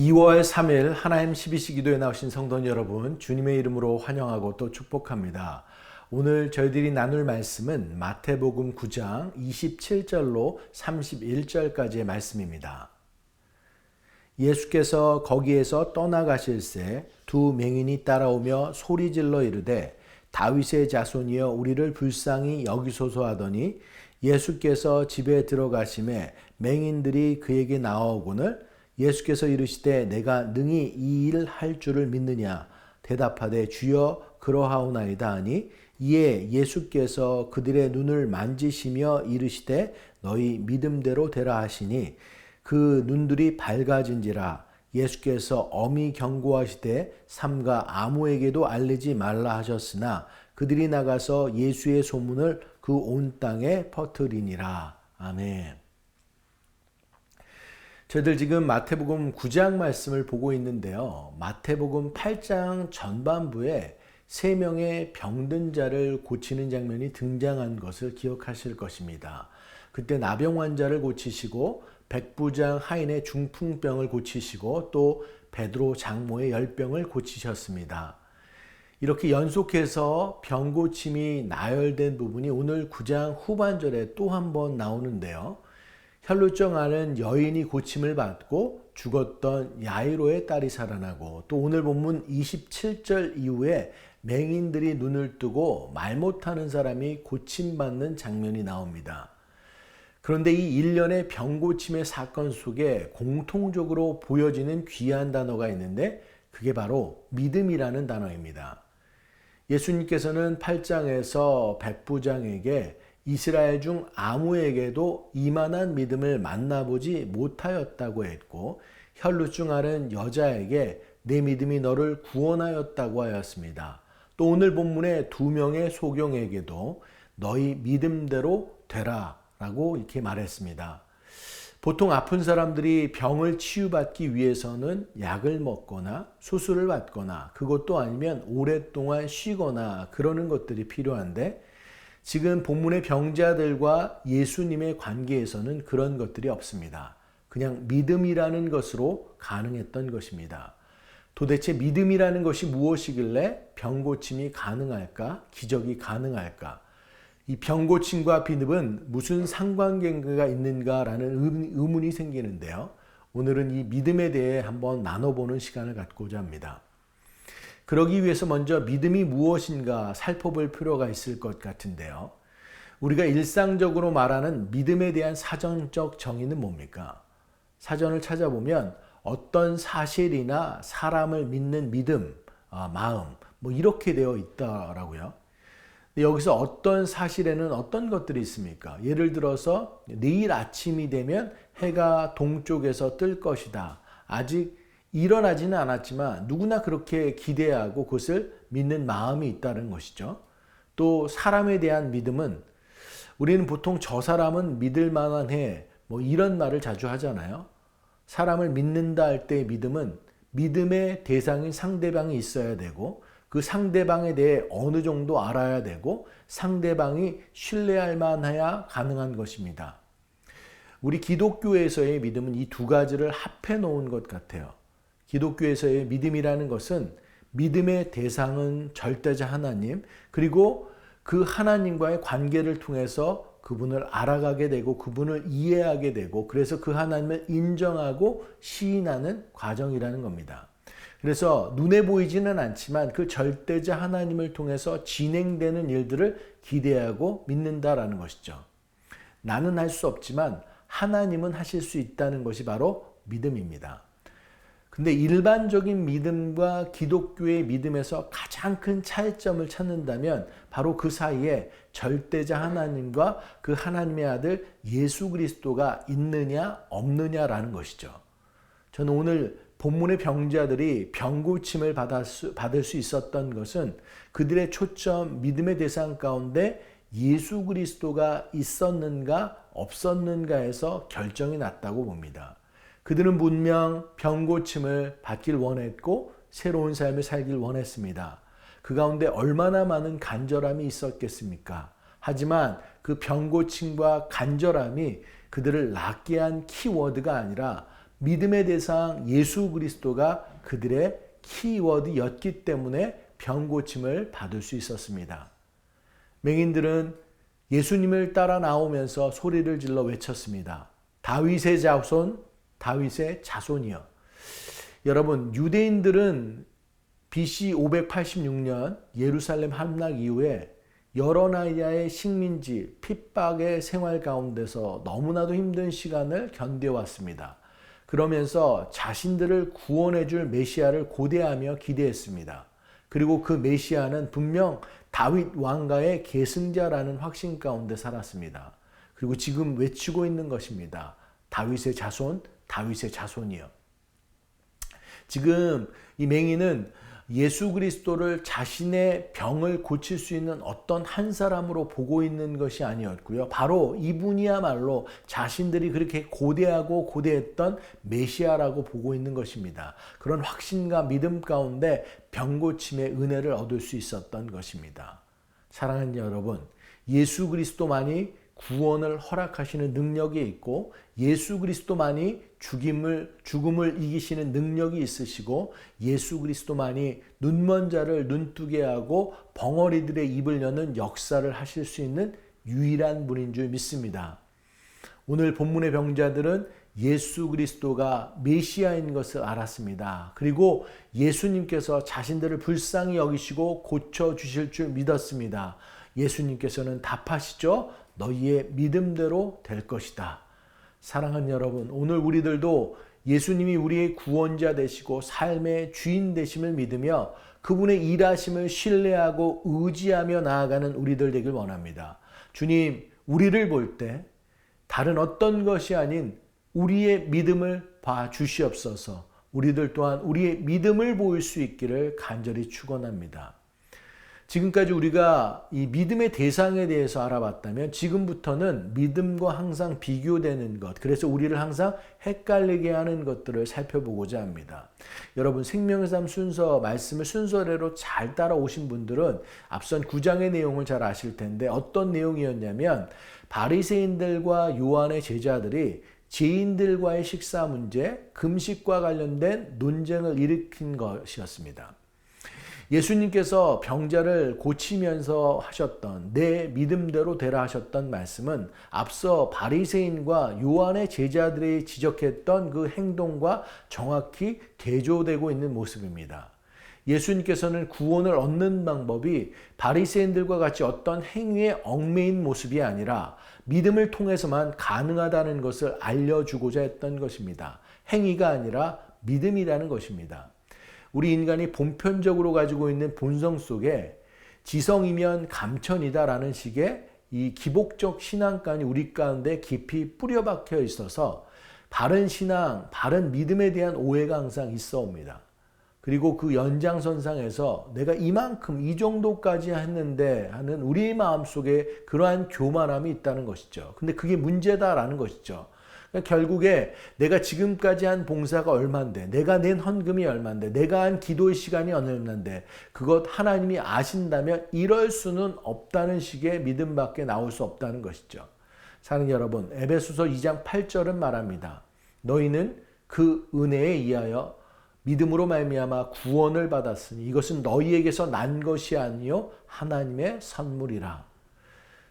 2월 3일 하나님 12시 기도에 나오신 성도 여러분, 주님의 이름으로 환영하고 또 축복합니다. 오늘 저희들이 나눌 말씀은 마태복음 9장 27절로 31절까지의 말씀입니다. 예수께서 거기에서 떠나가실새 두 맹인이 따라오며 소리질러 이르되 다윗의 자손이여 우리를 불쌍히 여기소서 하더니 예수께서 집에 들어가심에 맹인들이 그에게 나아오거늘 예수께서 이르시되 내가 능히 이 일 할 줄을 믿느냐 대답하되 주여 그러하오나이다 하니 이에 예수께서 그들의 눈을 만지시며 이르시되 너희 믿음대로 되라 하시니 그 눈들이 밝아진지라. 예수께서 엄히 경고하시되 삼가 아무에게도 알리지 말라 하셨으나 그들이 나가서 예수의 소문을 그 온 땅에 퍼뜨리니라. 아멘. 저희들 지금 마태복음 9장 말씀을 보고 있는데요. 마태복음 8장 전반부에 3명의 병든 자를 고치는 장면이 등장한 것을 기억하실 것입니다. 그때 나병 환자를 고치시고 백부장 하인의 중풍병을 고치시고 또 베드로 장모의 열병을 고치셨습니다. 이렇게 연속해서 병 고침이 나열된 부분이 오늘 9장 후반절에 또 한 번 나오는데요. 혈루증 앓은 여인이 고침을 받고 죽었던 야이로의 딸이 살아나고 또 오늘 본문 27절 이후에 맹인들이 눈을 뜨고 말 못하는 사람이 고침받는 장면이 나옵니다. 그런데 이 일련의 병고침의 사건 속에 공통적으로 보여지는 귀한 단어가 있는데 그게 바로 믿음이라는 단어입니다. 예수님께서는 8장에서 백부장에게 이스라엘 중 아무에게도 이만한 믿음을 만나보지 못하였다고 했고 혈루증 앓은 여자에게 내 믿음이 너를 구원하였다고 하였습니다. 또 오늘 본문의 2명의 소경에게도 너희 믿음대로 되라 라고 이렇게 말했습니다. 보통 아픈 사람들이 병을 치유받기 위해서는 약을 먹거나 수술을 받거나 그것도 아니면 오랫동안 쉬거나 그러는 것들이 필요한데 지금 본문의 병자들과 예수님의 관계에서는 그런 것들이 없습니다. 그냥 믿음이라는 것으로 가능했던 것입니다. 도대체 믿음이라는 것이 무엇이길래 병고침이 가능할까? 기적이 가능할까? 이 병고침과 믿음은 무슨 상관관계가 있는가라는 의문이 생기는데요. 오늘은 이 믿음에 대해 한번 나눠보는 시간을 갖고자 합니다. 그러기 위해서 먼저 믿음이 무엇인가 살펴볼 필요가 있을 것 같은데요. 우리가 일상적으로 말하는 믿음에 대한 사전적 정의는 뭡니까? 사전을 찾아보면 어떤 사실이나 사람을 믿는 믿음, 마음 이렇게 되어 있더라고요. 여기서 어떤 사실에는 어떤 것들이 있습니까? 예를 들어서 내일 아침이 되면 해가 동쪽에서 뜰 것이다. 아직 일어나지는 않았지만 누구나 그렇게 기대하고 그것을 믿는 마음이 있다는 것이죠. 또 사람에 대한 믿음은 우리는 보통 저 사람은 믿을 만한 해 이런 말을 자주 하잖아요. 사람을 믿는다 할 때의 믿음은 믿음의 대상인 상대방이 있어야 되고 그 상대방에 대해 어느 정도 알아야 되고 상대방이 신뢰할 만해야 가능한 것입니다. 우리 기독교에서의 믿음은 이 두 가지를 합해 놓은 것 같아요. 기독교에서의 믿음이라는 것은 믿음의 대상은 절대자 하나님, 그리고 그 하나님과의 관계를 통해서 그분을 알아가게 되고 그분을 이해하게 되고 그래서 그 하나님을 인정하고 시인하는 과정이라는 겁니다. 그래서 눈에 보이지는 않지만 그 절대자 하나님을 통해서 진행되는 일들을 기대하고 믿는다라는 것이죠. 나는 할 수 없지만 하나님은 하실 수 있다는 것이 바로 믿음입니다. 근데 일반적인 믿음과 기독교의 믿음에서 가장 큰 차이점을 찾는다면 바로 그 사이에 절대자 하나님과 그 하나님의 아들 예수 그리스도가 있느냐 없느냐라는 것이죠. 저는 오늘 본문의 병자들이 병고침을 받을 수 있었던 것은 그들의 초점 믿음의 대상 가운데 예수 그리스도가 있었는가 없었는가에서 결정이 났다고 봅니다. 그들은 분명 병고침을 받길 원했고 새로운 삶을 살길 원했습니다. 그 가운데 얼마나 많은 간절함이 있었겠습니까? 하지만 그 병고침과 간절함이 그들을 낫게 한 키워드가 아니라 믿음의 대상 예수 그리스도가 그들의 키워드였기 때문에 병고침을 받을 수 있었습니다. 맹인들은 예수님을 따라 나오면서 소리를 질러 외쳤습니다. 다윗의 자손, 다윗의 자손이여. 여러분, 유대인들은 BC 586년 예루살렘 함락 이후에 여러 나라의 식민지, 핍박의 생활 가운데서 너무나도 힘든 시간을 견뎌왔습니다. 그러면서 자신들을 구원해 줄 메시아를 고대하며 기대했습니다. 그리고 그 메시아는 분명 다윗 왕가의 계승자라는 확신 가운데 살았습니다. 그리고 지금 외치고 있는 것입니다. 다윗의 자손, 다윗의 자손이요. 지금 이 맹인은 예수 그리스도를 자신의 병을 고칠 수 있는 어떤 한 사람으로 보고 있는 것이 아니었고요. 바로 이분이야말로 자신들이 그렇게 고대했던 메시아라고 보고 있는 것입니다. 그런 확신과 믿음 가운데 병고침의 은혜를 얻을 수 있었던 것입니다. 사랑하는 여러분, 예수 그리스도만이 구원을 허락하시는 능력이 있고 예수 그리스도만이 죽음을 이기시는 능력이 있으시고 예수 그리스도만이 눈먼 자를 눈뜨게 하고 벙어리들의 입을 여는 역사를 하실 수 있는 유일한 분인 줄 믿습니다. 오늘 본문의 병자들은 예수 그리스도가 메시아인 것을 알았습니다. 그리고 예수님께서 자신들을 불쌍히 여기시고 고쳐주실 줄 믿었습니다. 예수님께서는 답하시죠. 너희의 믿음대로 될 것이다. 사랑하는 여러분, 오늘 우리들도 예수님이 우리의 구원자 되시고 삶의 주인 되심을 믿으며 그분의 일하심을 신뢰하고 의지하며 나아가는 우리들 되길 원합니다. 주님, 우리를 볼 때 다른 어떤 것이 아닌 우리의 믿음을 봐 주시옵소서. 우리들 또한 우리의 믿음을 보일 수 있기를 간절히 축원합니다. 지금까지 우리가 이 믿음의 대상에 대해서 알아봤다면 지금부터는 믿음과 항상 비교되는 것, 그래서 우리를 항상 헷갈리게 하는 것들을 살펴보고자 합니다. 여러분, 생명의 삶 순서, 말씀을 순서대로 잘 따라오신 분들은 앞선 9장의 내용을 잘 아실 텐데 어떤 내용이었냐면 바리새인들과 요한의 제자들이 죄인들과의 식사 문제, 금식과 관련된 논쟁을 일으킨 것이었습니다. 예수님께서 병자를 고치면서 하셨던 내 믿음대로 되라 하셨던 말씀은 앞서 바리새인과 요한의 제자들이 지적했던 그 행동과 정확히 대조되고 있는 모습입니다. 예수님께서는 구원을 얻는 방법이 바리새인들과 같이 어떤 행위에 얽매인 모습이 아니라 믿음을 통해서만 가능하다는 것을 알려주고자 했던 것입니다. 행위가 아니라 믿음이라는 것입니다. 우리 인간이 보편적으로 가지고 있는 본성 속에 지성이면 감천이다라는 식의 이 기복적 신앙관이 우리 가운데 깊이 뿌려박혀 있어서 바른 신앙, 바른 믿음에 대한 오해가 항상 있어 옵니다. 그리고 그 연장선상에서 내가 이만큼 이 정도까지 했는데 하는 우리의 마음속에 그러한 교만함이 있다는 것이죠. 근데 그게 문제다라는 것이죠. 결국에 내가 지금까지 한 봉사가 얼만데, 내가 낸 헌금이 얼만데, 내가 한 기도의 시간이 얼만데 그것 하나님이 아신다면 이럴 수는 없다는 식의 믿음밖에 나올 수 없다는 것이죠. 사랑하는 여러분, 에베소서 2장 8절은 말합니다. 너희는 그 은혜에 의하여 믿음으로 말미암아 구원을 받았으니 이것은 너희에게서 난 것이 아니요 하나님의 선물이라.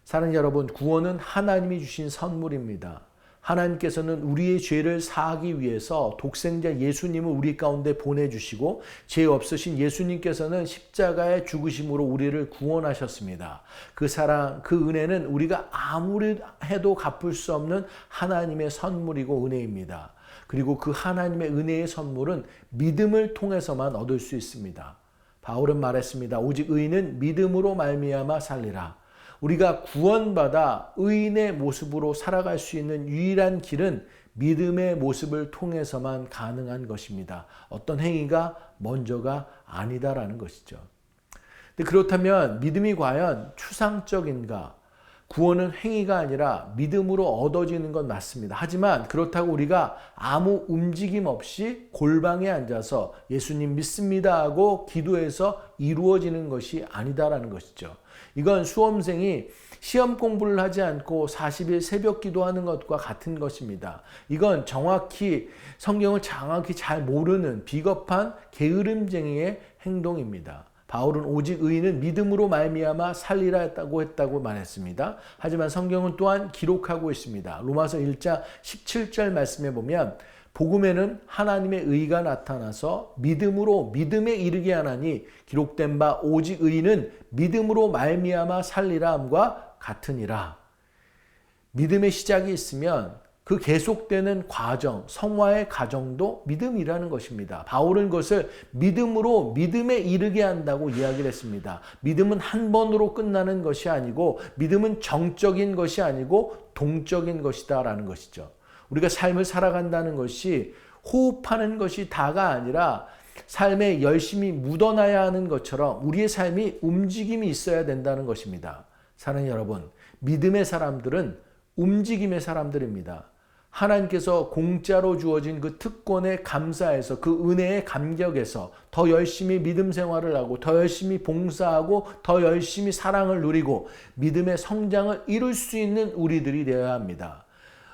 사랑하는 여러분, 구원은 하나님이 주신 선물입니다. 하나님께서는 우리의 죄를 사하기 위해서 독생자 예수님을 우리 가운데 보내주시고 죄 없으신 예수님께서는 십자가의 죽으심으로 우리를 구원하셨습니다. 그 사랑, 그 은혜는 우리가 아무리 해도 갚을 수 없는 하나님의 선물이고 은혜입니다. 그리고 그 하나님의 은혜의 선물은 믿음을 통해서만 얻을 수 있습니다. 바울은 말했습니다. 오직 의인은 믿음으로 말미암아 살리라. 우리가 구원받아 의인의 모습으로 살아갈 수 있는 유일한 길은 믿음의 모습을 통해서만 가능한 것입니다. 어떤 행위가 먼저가 아니다라는 것이죠. 근데 그렇다면 믿음이 과연 추상적인가? 구원은 행위가 아니라 믿음으로 얻어지는 건 맞습니다. 하지만 그렇다고 우리가 아무 움직임 없이 골방에 앉아서 예수님 믿습니다 하고 기도해서 이루어지는 것이 아니다라는 것이죠. 이건 수험생이 시험 공부를 하지 않고 40일 새벽 기도하는 것과 같은 것입니다. 이건 성경을 정확히 잘 모르는 비겁한 게으름쟁이의 행동입니다. 바울은 오직 의인은 믿음으로 말미암아 살리라 했다고 말했습니다. 하지만 성경은 또한 기록하고 있습니다. 로마서 1장 17절 말씀에 보면 복음에는 하나님의 의가 나타나서 믿음으로 믿음에 이르게 하나니 기록된 바 오직 의인은 믿음으로 말미암아 살리라 함과 같으니라. 믿음의 시작이 있으면 그 계속되는 과정, 성화의 과정도 믿음이라는 것입니다. 바울은 그것을 믿음으로 믿음에 이르게 한다고 이야기를 했습니다. 믿음은 한 번으로 끝나는 것이 아니고 믿음은 정적인 것이 아니고 동적인 것이다라는 것이죠. 우리가 삶을 살아간다는 것이 호흡하는 것이 다가 아니라 삶에 열심히 묻어나야 하는 것처럼 우리의 삶이 움직임이 있어야 된다는 것입니다. 사랑하는 여러분, 믿음의 사람들은 움직임의 사람들입니다. 하나님께서 공짜로 주어진 그 특권에 감사해서 그 은혜의 감격에서 더 열심히 믿음 생활을 하고 더 열심히 봉사하고 더 열심히 사랑을 누리고 믿음의 성장을 이룰 수 있는 우리들이 되어야 합니다.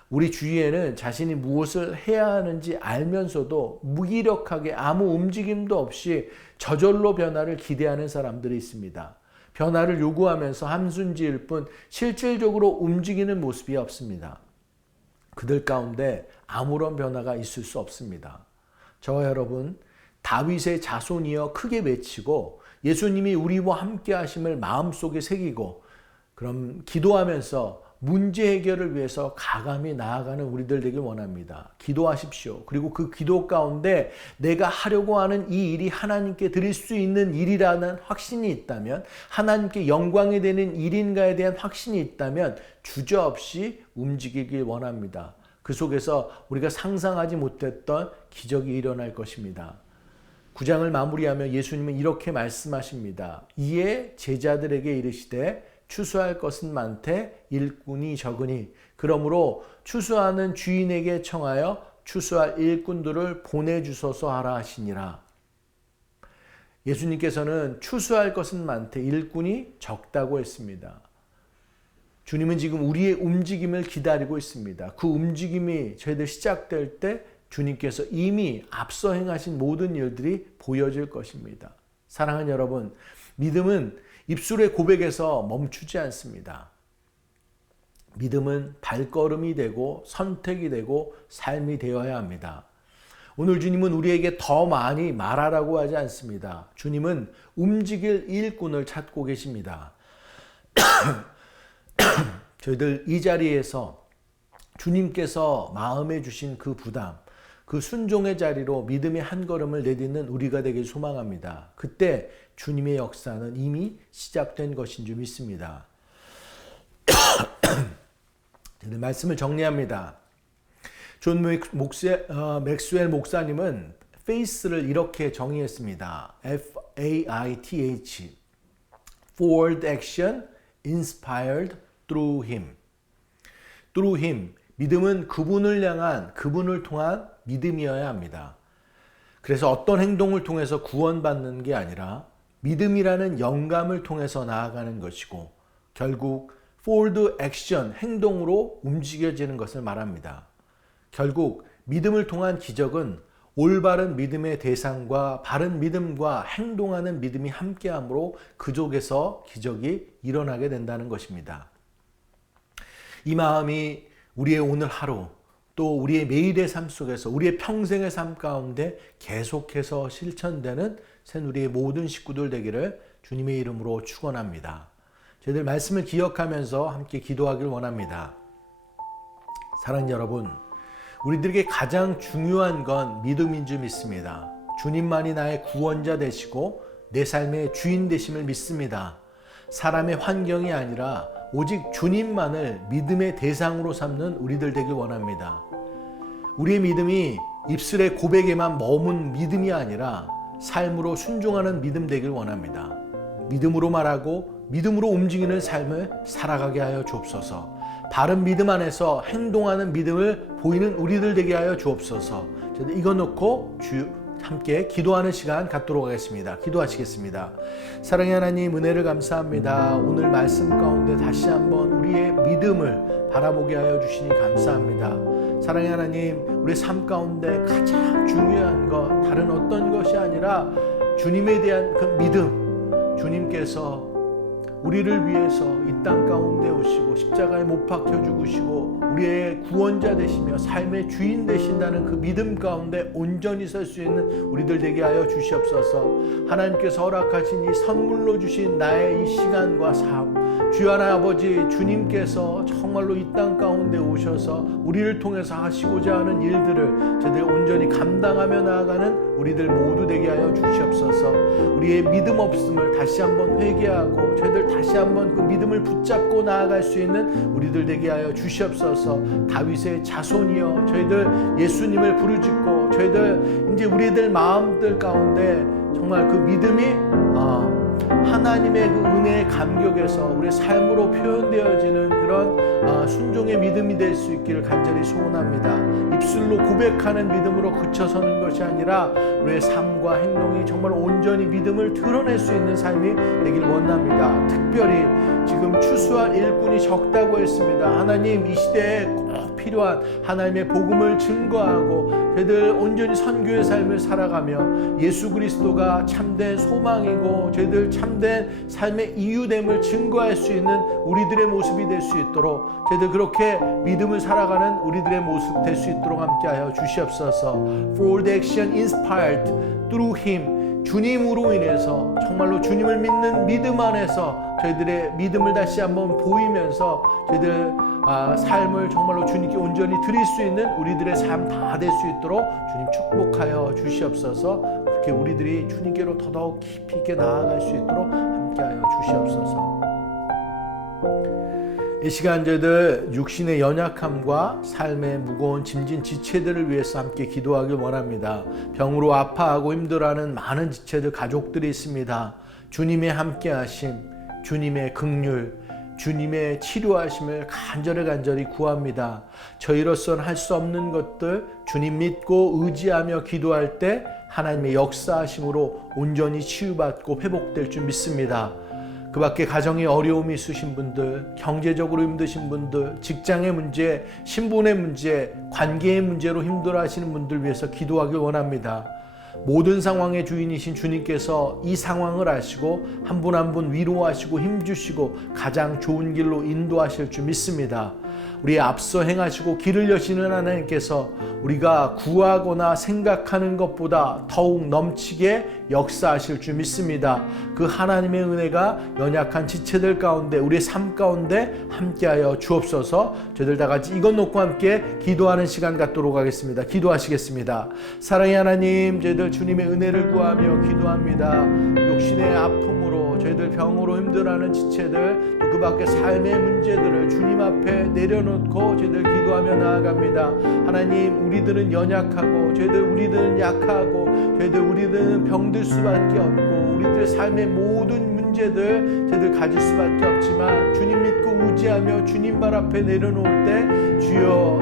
우리 주위에는 자신이 무엇을 해야 하는지 알면서도 무기력하게 아무 움직임도 없이 저절로 변화를 기대하는 사람들이 있습니다. 변화를 요구하면서 한숨 지을 뿐 실질적으로 움직이는 모습이 없습니다. 그들 가운데 아무런 변화가 있을 수 없습니다. 저와 여러분, 다윗의 자손이여 크게 외치고 예수님이 우리와 함께 하심을 마음속에 새기고 그럼 기도하면서 문제 해결을 위해서 가감히 나아가는 우리들 되길 원합니다. 기도하십시오. 그리고 그 기도 가운데 내가 하려고 하는 이 일이 하나님께 드릴 수 있는 일이라는 확신이 있다면, 하나님께 영광이 되는 일인가에 대한 확신이 있다면 주저없이 움직이길 원합니다. 그 속에서 우리가 상상하지 못했던 기적이 일어날 것입니다. 9장을 마무리하며 예수님은 이렇게 말씀하십니다. 이에 제자들에게 이르시되 추수할 것은 많되 일꾼이 적으니 그러므로 추수하는 주인에게 청하여 추수할 일꾼들을 보내주소서 하라 하시니라. 예수님께서는 추수할 것은 많되 일꾼이 적다고 했습니다. 주님은 지금 우리의 움직임을 기다리고 있습니다. 그 움직임이 저희들 시작될 때 주님께서 이미 앞서 행하신 모든 일들이 보여질 것입니다. 사랑하는 여러분, 믿음은 입술의 고백에서 멈추지 않습니다. 믿음은 발걸음이 되고 선택이 되고 삶이 되어야 합니다. 오늘 주님은 우리에게 더 많이 말하라고 하지 않습니다. 주님은 움직일 일꾼을 찾고 계십니다. 저희들 이 자리에서 주님께서 마음에 주신 그 부담, 그 순종의 자리로 믿음의 한 걸음을 내딛는 우리가 되길 소망합니다. 그때 주님의 역사는 이미 시작된 것인 줄 믿습니다. 말씀을 정리합니다. 존 맥스웰 목사님은 faith를 이렇게 정의했습니다. F-A-I-T-H Forward action inspired through him. Through him. 믿음은 그분을 통한 믿음이어야 합니다. 그래서 어떤 행동을 통해서 구원받는 게 아니라 믿음이라는 영감을 통해서 나아가는 것이고 결국 forward action, 행동으로 움직여지는 것을 말합니다. 결국 믿음을 통한 기적은 올바른 믿음의 대상과 바른 믿음과 행동하는 믿음이 함께함으로 그 속에서 기적이 일어나게 된다는 것입니다. 이 마음이 우리의 오늘 하루, 또 우리의 매일의 삶 속에서 우리의 평생의 삶 가운데 계속해서 실천되는 새누리의 모든 식구들 되기를 주님의 이름으로 축원합니다. 저희들 말씀을 기억하면서 함께 기도하길 원합니다. 사랑하는 여러분, 우리들에게 가장 중요한 건 믿음인 줄 믿습니다. 주님만이 나의 구원자 되시고 내 삶의 주인 되심을 믿습니다. 사람의 환경이 아니라 오직 주님만을 믿음의 대상으로 삼는 우리들 되길 원합니다. 우리의 믿음이 입술의 고백에만 머문 믿음이 아니라 삶으로 순종하는 믿음 되길 원합니다. 믿음으로 말하고 믿음으로 움직이는 삶을 살아가게 하여 주옵소서. 바른 믿음 안에서 행동하는 믿음을 보이는 우리들 되게 하여 주옵소서. 이거 놓고 함께 기도하는 시간 갖도록 하겠습니다. 기도하시겠습니다. 사랑의 하나님, 은혜를 감사합니다. 오늘 말씀 가운데 다시 한번 우리의 믿음을 바라보게 하여 주시니 감사합니다. 사랑의 하나님, 우리의 삶 가운데 가장 중요한 것 다른 어떤 것이 아니라 주님에 대한 그 믿음, 주님께서 우리를 위해서 이 땅 가운데 오시고 십자가에 못 박혀 죽으시고 우리의 구원자 되시며 삶의 주인 되신다는 그 믿음 가운데 온전히 설 수 있는 우리들 되게 하여 주시옵소서. 하나님께서 허락하신 이 선물로 주신 나의 이 시간과 삶, 주여 하나님 아버지, 주님께서 정말로 이 땅 가운데 오셔서 우리를 통해서 하시고자 하는 일들을 저희들이 온전히 감당하며 나아가는 우리들 모두 되게 하여 주시옵소서. 우리의 믿음 없음을 다시 한번 회개하고 저희들 다시 한번 그 믿음을 붙잡고 나아갈 수 있는 우리들 되게 하여 주시옵소서. 다윗의 자손이여 저희들 예수님을 부르짖고 저희들 이제 우리들 마음들 가운데 정말 그 믿음이 하나님의 그 은혜의 감격에서 우리의 삶으로 표현되어지는 그런 순종의 믿음이 될 수 있기를 간절히 소원합니다. 입술로 고백하는 믿음으로 그쳐서는 것이 아니라 우리의 삶과 행동이 정말 온전히 믿음을 드러낼 수 있는 삶이 되기를 원합니다. 특별히 지금 추수할 일꾼이 적다고 했습니다. 하나님, 이 시대에 꼭 필요한 하나님의 복음을 증거하고 저희들 온전히 선교의 삶을 살아가며 예수 그리스도가 참된 소망이고 저희들 참된 삶의 이유됨을 증거할 수 있는 우리들의 모습이 될 수 있도록 저희들 그렇게 믿음을 살아가는 우리들의 모습 될 수 있도록 함께하여 주시옵소서. For the action inspired through Him, 주님으로 인해서 정말로 주님을 믿는 믿음 안에서 저희들의 믿음을 다시 한번 보이면서 저희들 삶을 정말로 주님께 온전히 드릴 수 있는 우리들의 삶 다 될 수 있도록 주님 축복하여 주시옵소서. 그렇게 우리들이 주님께로 더더욱 깊이 있게 나아갈 수 있도록 함께하여 주시옵소서. 이 시간 저희들 육신의 연약함과 삶의 무거운 짐진 지체들을 위해서 함께 기도하길 원합니다. 병으로 아파하고 힘들어하는 많은 지체들 가족들이 있습니다. 주님의 함께하심, 주님의 긍휼, 주님의 치료하심을 간절히 구합니다. 저희로서는 할 수 없는 것들 주님 믿고 의지하며 기도할 때 하나님의 역사하심으로 온전히 치유받고 회복될 줄 믿습니다. 그 밖에 가정에 어려움이 있으신 분들, 경제적으로 힘드신 분들, 직장의 문제, 신분의 문제, 관계의 문제로 힘들어하시는 분들 위해서 기도하길 원합니다. 모든 상황의 주인이신 주님께서 이 상황을 아시고 한 분 한 분 위로하시고 힘주시고 가장 좋은 길로 인도하실 줄 믿습니다. 우리의 앞서 행하시고 길을 여시는 하나님께서 우리가 구하거나 생각하는 것보다 더욱 넘치게 역사하실 줄 믿습니다. 그 하나님의 은혜가 연약한 지체들 가운데 우리의 삶 가운데 함께하여 주옵소서. 저희들 다 같이 이것 놓고 함께 기도하는 시간 갖도록 하겠습니다. 기도하시겠습니다. 사랑의 하나님, 저희들 주님의 은혜를 구하며 기도합니다. 육신의 아픔으로 저희들 병으로 힘들어하는 지체들 또 그 밖에 삶의 문제들을 주님 앞에 내려놓고 저희들 기도하며 나아갑니다. 하나님, 우리들은 연약하고 우리들은 약하고 우리들은 병들 수밖에 없고 우리들의 삶의 모든 문제들 저희들 가질 수밖에 없지만 주님 믿고 의지하며 주님 발 앞에 내려놓을 때 주여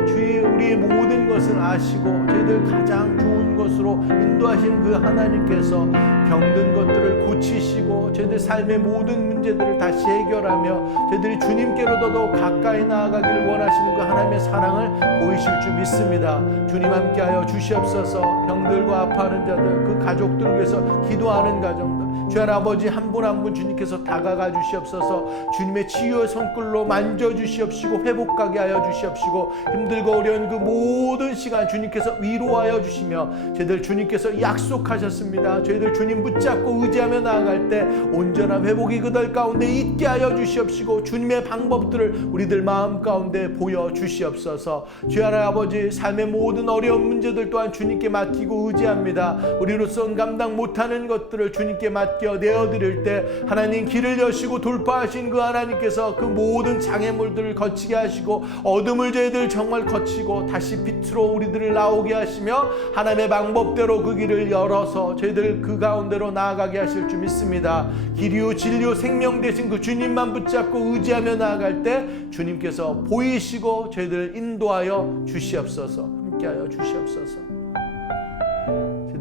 우리의 모든 것을 아시고 저희들 가장 좋은 것으로 인도하신 그 하나님께서 병든 것들을 고치시고 저희들 삶의 모든 문제들을 다시 해결하며 저희들이 주님께로 더더욱 가까이 나아가기를 원하시는 그 하나님의 사랑을 보이실 줄 믿습니다. 주님 함께하여 주시옵소서. 병들고 아파하는 자들, 그 가족들을 위해서 기도하는 가정들, 주 하나님 아버지 한 분 한 분 주님께서 다가가 주시옵소서. 주님의 치유의 손길로 만져주시옵시고 회복하게 하여 주시옵시고 힘들고 어려운 그 모든 시간 주님께서 위로하여 주시며 저희들 주님께서 약속하셨습니다. 저희들 주님 붙잡고 의지하며 나아갈 때 온전한 회복이 그들 가운데 있게 하여 주시옵시고 주님의 방법들을 우리들 마음 가운데 보여주시옵소서. 주 하나님 아버지, 삶의 모든 어려운 문제들 또한 주님께 맡기고 의지합니다. 우리로서는 감당 못하는 것들을 주님께 맡겨 내어드릴 때 하나님 길을 여시고 돌파하신 그 하나님께서 그 모든 장애물들을 거치게 하시고 어둠을 저희들 정말 거치고 다시 빛으로 우리들을 나오게 하시며 하나님의 방법대로 그 길을 열어서 저희들 그 가운데로 나아가게 하실 줄 믿습니다. 길이요 진리요 생명 되신 그 주님만 붙잡고 의지하며 나아갈 때 주님께서 보이시고 저희들 인도하여 주시옵소서. 함께하여 주시옵소서.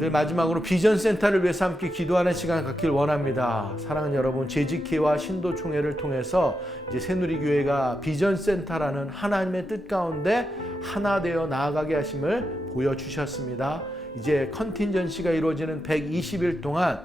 저희들 마지막으로 비전센터를 위해서 함께 기도하는 시간 갖길 원합니다. 사랑하는 여러분, 재직회와 신도총회를 통해서 이제 새누리교회가 비전센터라는 하나님의 뜻 가운데 하나 되어 나아가게 하심을 보여주셨습니다. 이제 컨틴전시가 이루어지는 120일 동안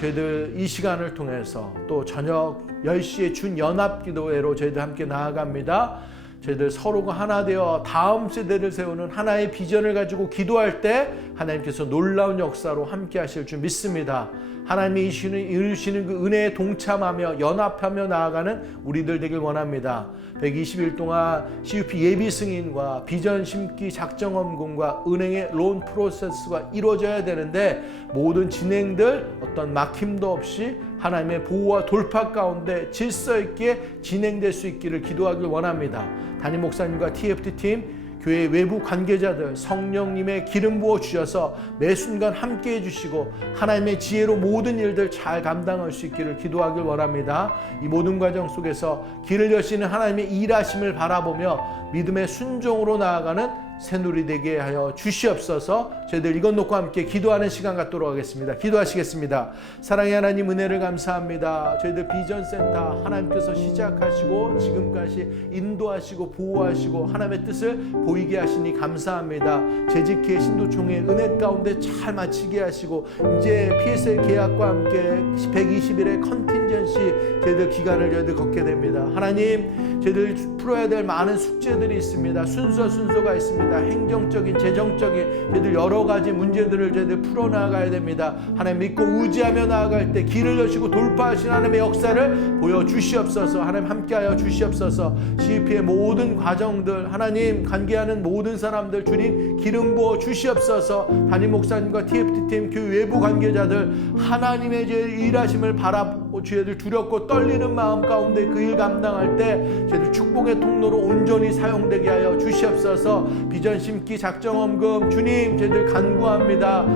저희들 이 시간을 통해서 또 저녁 10시에 준연합기도회로 저희들 함께 나아갑니다. 저희들 서로가 하나 되어 다음 세대를 세우는 하나의 비전을 가지고 기도할 때 하나님께서 놀라운 역사로 함께 하실 줄 믿습니다. 하나님이 이루시는 그 은혜에 동참하며 연합하며 나아가는 우리들 되길 원합니다. 120일 동안 CUP 예비 승인과 비전 심기 작정 헌금과 은행의 론 프로세스가 이루어져야 되는데 모든 진행들 어떤 막힘도 없이 하나님의 보호와 돌파 가운데 질서 있게 진행될 수 있기를 기도하길 원합니다. 담임 목사님과 TFT팀 교회 외부 관계자들 성령님의 기름 부어 주셔서 매 순간 함께 해주시고 하나님의 지혜로 모든 일들 잘 감당할 수 있기를 기도하길 원합니다. 이 모든 과정 속에서 길을 여시는 하나님의 일하심을 바라보며 믿음의 순종으로 나아가는 새누리 되게 하여 주시옵소서. 저희들 이것 놓고 함께 기도하는 시간 갖도록 하겠습니다. 기도하시겠습니다. 사랑의 하나님, 은혜를 감사합니다. 저희들 비전센터 하나님께서 시작하시고 지금까지 인도하시고 보호하시고 하나님의 뜻을 보이게 하시니 감사합니다. 재직회 신도총회 은혜 가운데 잘 마치게 하시고 이제 PSL 계약과 함께 120일의 컨틴전시 저희들 기간을 저희들 걷게 됩니다. 하나님, 저희들 풀어야 될 많은 숙제들이 있습니다. 순서가 있습니다. 행정적인, 재정적인 저희들 여러 가지 문제들을 저희들 풀어나가야 됩니다. 하나님 믿고 의지하며 나아갈 때 길을 여시고 돌파하신 하나님의 역사를 보여주시옵소서. 하나님 함께하여 주시옵소서. CUP의 모든 과정들 하나님 관계하는 모든 사람들 주님 기름 부어 주시옵소서. 담임 목사님과 TFT팀 교회 외부 관계자들 하나님의 일하심을 바라보고 저희들 두렵고 떨리는 마음 가운데 그 일 감당할 때 저희들 축복의 통로로 온전히 사용되게 하여 주시옵소서. 비전 심기 작정 헌금 주님 저희들 간구합니다.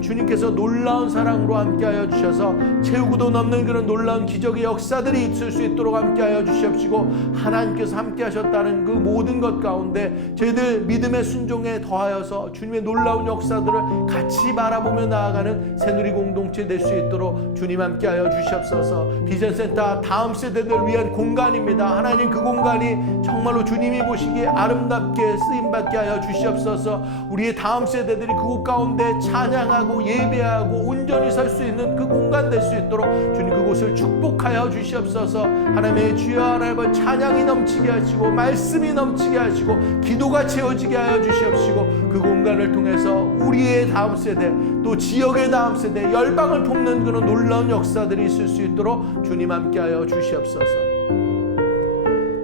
주님께서 놀라운 사랑으로 함께하여 주셔서 채우고도 넘는 그런 놀라운 기적의 역사들이 있을 수 있도록 함께하여 주시옵시고 하나님께서 함께하셨다는 그 모든 것 가운데 저희들 믿음의 순종에 더하여서 주님의 놀라운 역사들을 같이 바라보며 나아가는 새누리 공동체 될 수 있도록 주님 함께하여 주시옵소서. 비전센터 다음 세대들 위한 공간입니다. 하나님 그 공간이 정말로 주님이 보시기에 아름답게 쓰임받게 하여 주시옵소서. 우리의 다음 세대들이 그곳 가운데 찬양하고 예배하고 온전히 설 수 있는 그 공간 될 수 있도록 주님 그곳을 축복하여 주시옵소서. 하나님의 주여 하나님을 찬양이 넘치게 하시고 말씀이 넘치게 하시고 기도가 채워지게 하여 주시옵시고 그 공간을 통해서 우리의 다음 세대 또 지역의 다음 세대 열방을 돕는 그런 놀라운 역사들이 있을 수 있도록 주님 함께하여 주시옵소서.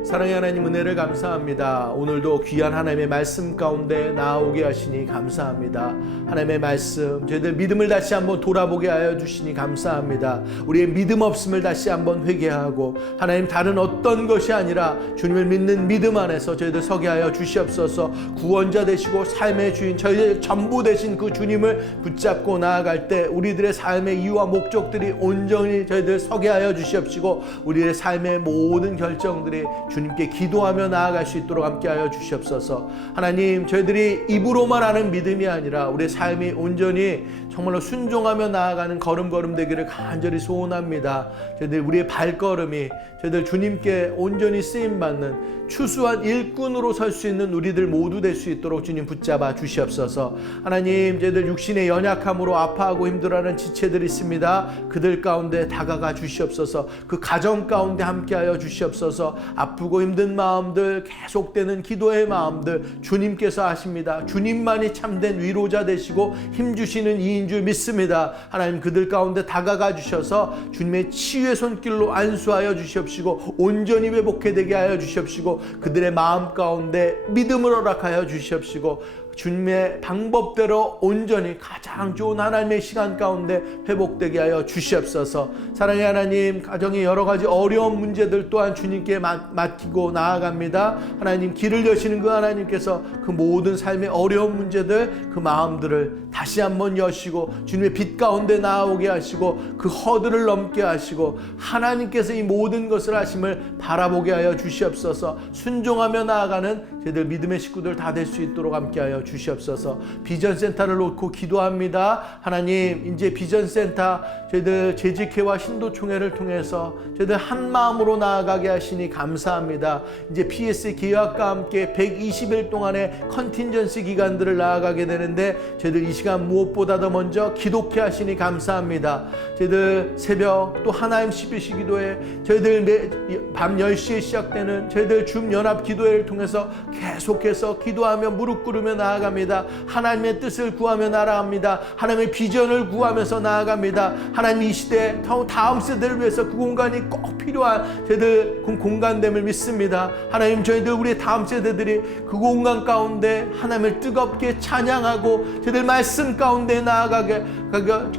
사랑의 하나님, 은혜를 감사합니다. 오늘도 귀한 하나님의 말씀 가운데 나오게 하시니 감사합니다. 하나님의 말씀 저희들 믿음을 다시 한번 돌아보게 하여 주시니 감사합니다. 우리의 믿음 없음을 다시 한번 회개하고 하나님 다른 어떤 것이 아니라 주님을 믿는 믿음 안에서 저희들 서게 하여 주시옵소서. 구원자 되시고 삶의 주인 저희들 전부 되신 그 주님을 붙잡고 나아갈 때 우리들의 삶의 이유와 목적들이 온전히 저희들 서게 하여 주시옵시고 우리의 삶의 모든 결정들이 주님께 기도하며 나아갈 수 있도록 함께하여 주시옵소서. 하나님 저희들이 입으로만 하는 믿음이 아니라 우리의 삶이 온전히 정말로 순종하며 나아가는 걸음걸음 되기를 간절히 소원합니다. 저희들 우리의 발걸음이 저희들 주님께 온전히 쓰임받는 추수한 일꾼으로 설 수 있는 우리들 모두 될 수 있도록 주님 붙잡아 주시옵소서. 하나님 저희들 육신의 연약함으로 아파하고 힘들어하는 지체들이 있습니다. 그들 가운데 다가가 주시옵소서. 그 가정 가운데 함께하여 주시옵소서. 아프고 힘든 마음들 계속되는 기도의 마음들 주님께서 하십니다. 주님만이 참된 위로자 되시고 힘주시는 이인 줄 믿습니다. 하나님 그들 가운데 다가가 주셔서 주님의 치유의 손길로 안수하여 주시옵시고 온전히 회복해 되게 하여 주시옵시고 그들의 마음 가운데 믿음을 허락하여 주시옵시고 주님의 방법대로 온전히 가장 좋은 하나님의 시간 가운데 회복되게 하여 주시옵소서. 사랑의 하나님 가정의 여러 가지 어려운 문제들 또한 주님께 맡기고 나아갑니다. 하나님 길을 여시는 그 하나님께서 그 모든 삶의 어려운 문제들 그 마음들을 다시 한번 여시고 주님의 빛 가운데 나오게 하시고 그 허들을 넘게 하시고 하나님께서 이 모든 것을 하심을 바라보게 하여 주시옵소서. 순종하며 나아가는 저희들 믿음의 식구들 다 될 수 있도록 함께 하여 주시옵소서. 비전센터를 놓고 기도합니다. 하나님, 이제 비전센터 저희들 재직회와 신도총회를 통해서 저희들 한 마음으로 나아가게 하시니 감사합니다. 이제 PS 계약과 함께 120일 동안의 컨틴전시 기간들을 나아가게 되는데 저희들 이 시간 무엇보다도 먼저 기독회 하시니 감사합니다. 저희들 새벽 또 하나님 12시 기도회, 저희들 밤 10시에 시작되는 저희들 줌연합 기도회를 통해서 계속해서 기도하며 무릎 꿇으며 나아갑니다. 하나님의 뜻을 구하며 나아갑니다. 하나님의 비전을 구하면서 나아갑니다. 하나님, 이 시대 다음 세대를 위해서 그 공간이 꼭 필요한 저희들 공간됨을 믿습니다. 하나님, 저희들 우리의 다음 세대들이 그 공간 가운데 하나님을 뜨겁게 찬양하고 저희들 말씀 가운데 나아가게,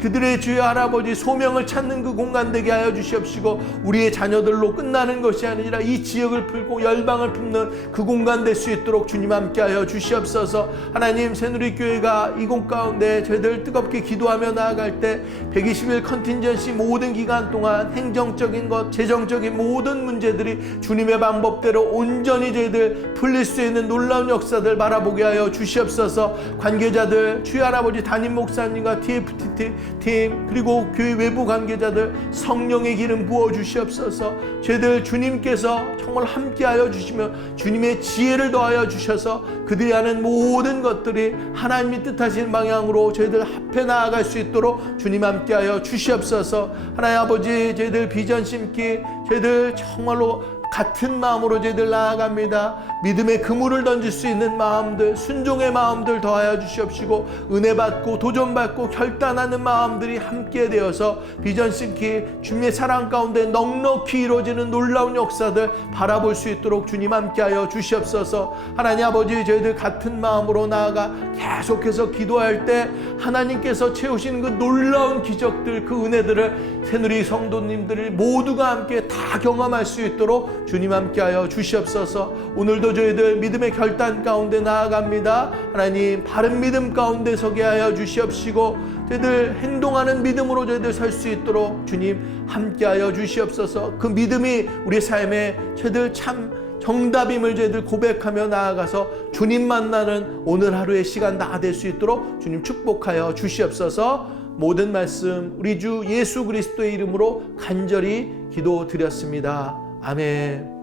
그들의 주여 할아버지 소명을 찾는 그 공간 되게 하여 주시옵시고, 우리의 자녀들로 끝나는 것이 아니라 이 지역을 풀고 열방을 품는 그 공간 될 수 있도록 주님 함께 하여 주시옵소서. 하나님, 새누리교회가 이곳 가운데 저희들 뜨겁게 기도하며 나아갈 때 120일 컨틴전시 모든 기간 동안 행정적인 것, 재정적인 모든 문제들이 주님의 방법대로 온전히 저희들 풀릴 수 있는 놀라운 역사들 바라보게 하여 주시옵소서. 관계자들, 주여 할아버지 담임 목사님과 TFT 팀, 그리고 교회 외부 관계자들 성령의 기름 부어 주시옵소서. 저희들 주님께서 정말 함께하여 주시며 주님의 지혜를 더하여 주셔서 그들이 하는 모든 것들이 하나님이 뜻하신 방향으로 저희들 합해 나아갈 수 있도록 주님 함께하여 주시옵소서. 하나님 아버지, 저희들 비전 심기, 저희들 정말로 같은 마음으로 저희들 나아갑니다. 믿음의 그물을 던질 수 있는 마음들, 순종의 마음들 더하여 주시옵시고, 은혜 받고 도전 받고 결단하는 마음들이 함께 되어서 비전 심기 주님의 사랑 가운데 넉넉히 이루어지는 놀라운 역사들 바라볼 수 있도록 주님 함께하여 주시옵소서. 하나님 아버지, 저희들 같은 마음으로 나아가 계속해서 기도할 때 하나님께서 채우시는 그 놀라운 기적들, 그 은혜들을 새누리 성도님들이 모두가 함께 다 경험할 수 있도록 주님 함께하여 주시옵소서. 오늘도 저희들 믿음의 결단 가운데 나아갑니다. 하나님, 바른 믿음 가운데 서게 하여 주시옵시고, 저희들 행동하는 믿음으로 저희들 설 수 있도록 주님 함께하여 주시옵소서. 그 믿음이 우리 삶에 저희들 참 정답임을 저희들 고백하며 나아가서 주님 만나는 오늘 하루의 시간 다 될 수 있도록 주님 축복하여 주시옵소서. 모든 말씀 우리 주 예수 그리스도의 이름으로 간절히 기도드렸습니다. 아멘.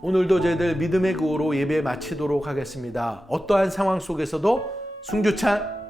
오늘도 저희들 믿음의 구호로 예배 마치도록 하겠습니다. 어떠한 상황 속에서도 승주찬